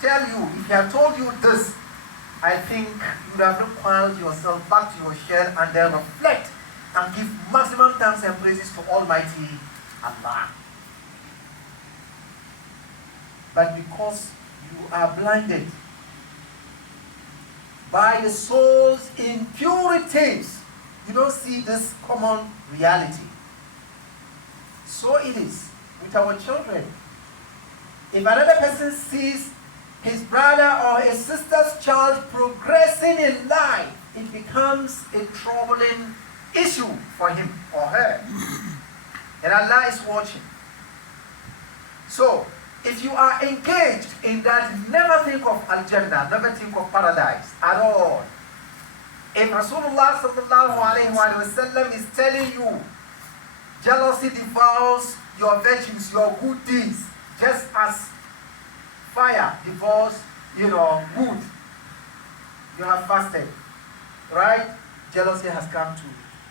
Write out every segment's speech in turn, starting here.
tell you, if he had told you this, I think you would have recoiled yourself back to your shell and then reflect and give maximum thanks and praises to Almighty Allah. But because you are blinded by the soul's impurities, you don't see this common reality. So it is with our children. If another person sees his brother or his sister's child progressing in life, it becomes a troubling issue for him or her. And Allah is watching. So, if you are engaged in that, never think of Al-Jannah, never think of paradise at all. If Rasulullah sallallahu alayhi wa sallam is telling you, jealousy devours your virtues, your good deeds, just as fire devours, wood. You have fasted, right? Jealousy has come to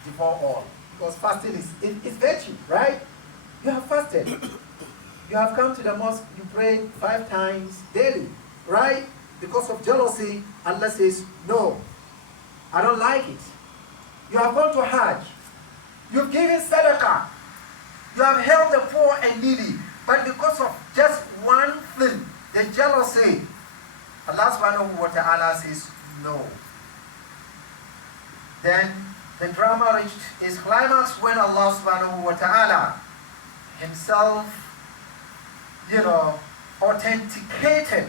devour all. Because fasting is virtue, right? You have fasted. You have come to the mosque, you pray 5 times daily, right? Because of jealousy, Allah says, no, I don't like it. You have gone to Hajj. You've given sadaqah. You have helped the poor and needy. But because of just one thing, the jealousy, Allah subhanahu wa ta'ala says, no. Then the drama reached its climax when Allah subhanahu wa ta'ala himself authenticated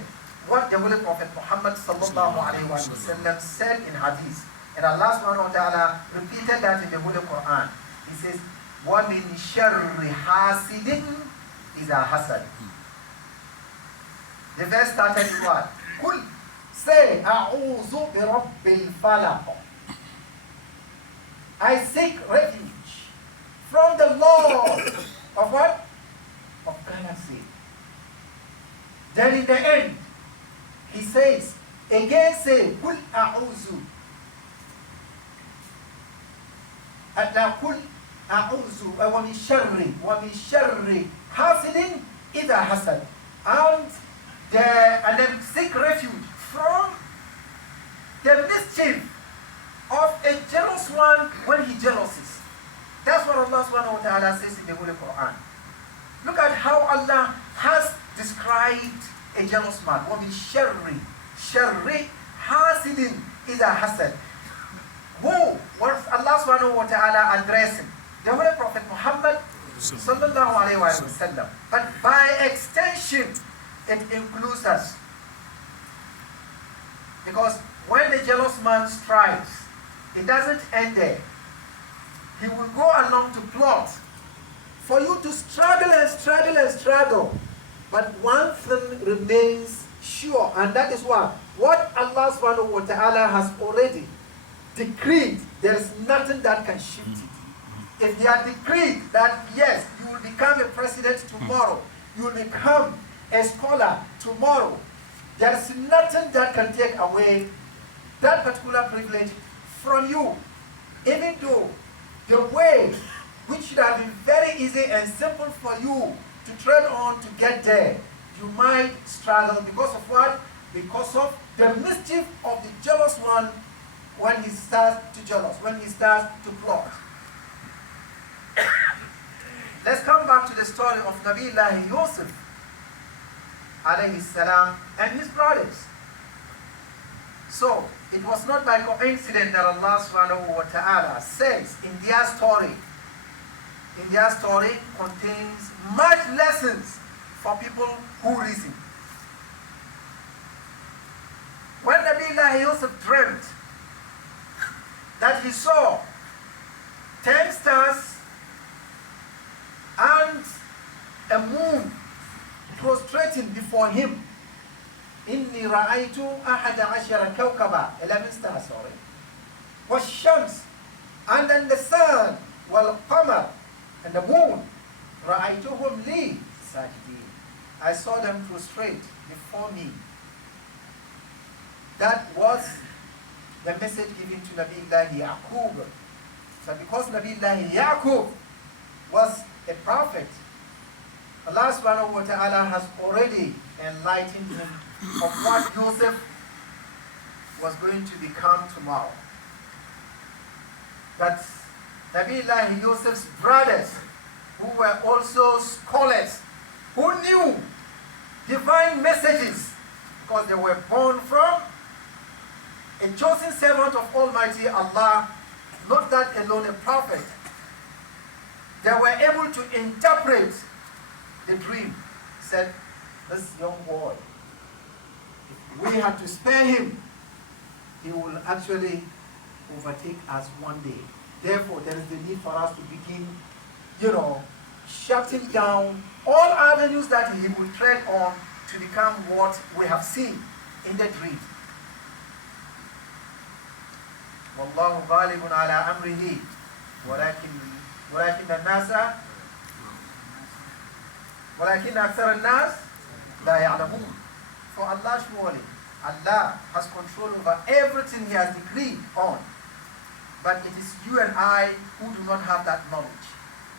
what the Holy Prophet Muhammad sallallahu alayhi wa sallam said in hadith. And Allah subhanahu wa ta'ala repeated that in the Holy Quran. He says, وَمِن شَرِّ حَاسِدٍ إِذَا حَسَدٍ. The verse started with what? Kul, say, أَعُوذُ بِرَبِّ الْفَلَقِ. I seek refuge from the Lord of what? Of galaxy. Then in the end, he says, again say, Kul a'uzu. Kul a'uzu wa min sharri hasidin idha hasad. And then seek refuge from the mischief of a jealous one when he jealouses. That's what Allah subhanahu wa ta'ala says in the Holy Quran. Look at how Allah has described a jealous man. وَمِن شَرِّ حَاسِدٍ إِذَا حَسَدٍ. Who was Allah subhanahu wa ta'ala addressing? The Holy Prophet Muhammad sallallahu alayhi wa sallam. But by extension, it includes us. Because when the jealous man strikes, it doesn't end there. He will go along to plot for you to struggle and struggle and struggle. But one thing remains sure, and that is what Allah subhanahu wa ta'ala has already decreed. There is nothing that can shift it. If He had decreed that, yes, you will become a president tomorrow, you will become a scholar tomorrow, there is nothing that can take away that particular privilege from you. Even though the way which should have been very easy and simple for you to tread on to get there, you might struggle because of what? Because of the mischief of the jealous one when he starts to jealous, when he starts to plot. Let's come back to the story of Nabiullah Yusuf alayhi salam and his brothers. So, it was not by coincidence that Allah subhanahu wa ta'ala says in their story contains much lessons for people who reason. When Nabiullah Yusuf dreamt that he saw 10 stars and a moon prostrating before him, إِنِّي رَأَيْتُ أَحَدَ عَشَرَ كَوْكَبًا, 11 stars, sorry. وَالشَّمْسِ, and then the sun, وَالْقَمَرِ, and the moon, رَأَيْتُهُمْ لِي سَاجِدِينَ, I saw them prostrate before me. That was the message given to Nabiullah Yaqub. So because Nabiullah Yaqub was a prophet, Allah subhanahu wa ta'ala has already enlightened him of what Joseph was going to become tomorrow. That Nabiullah Joseph's brothers, who were also scholars, who knew divine messages, because they were born from a chosen servant of Almighty Allah, not that alone a prophet. They were able to interpret the dream. He said, this young boy, if we had to spare him, he will actually overtake us one day. Therefore, there is the need for us to begin, shutting down all avenues that he will tread on to become what we have seen in the dream. وَاللَّهُ غَالِبٌ عَلَىٰ أَمْرِهِ وَلَكِنَّ أَكْثَرَ النَّاسِ لَا يَعْلَمُونَ. For Allah, surely, Allah has control over everything He has decreed on. But it is you and I who do not have that knowledge.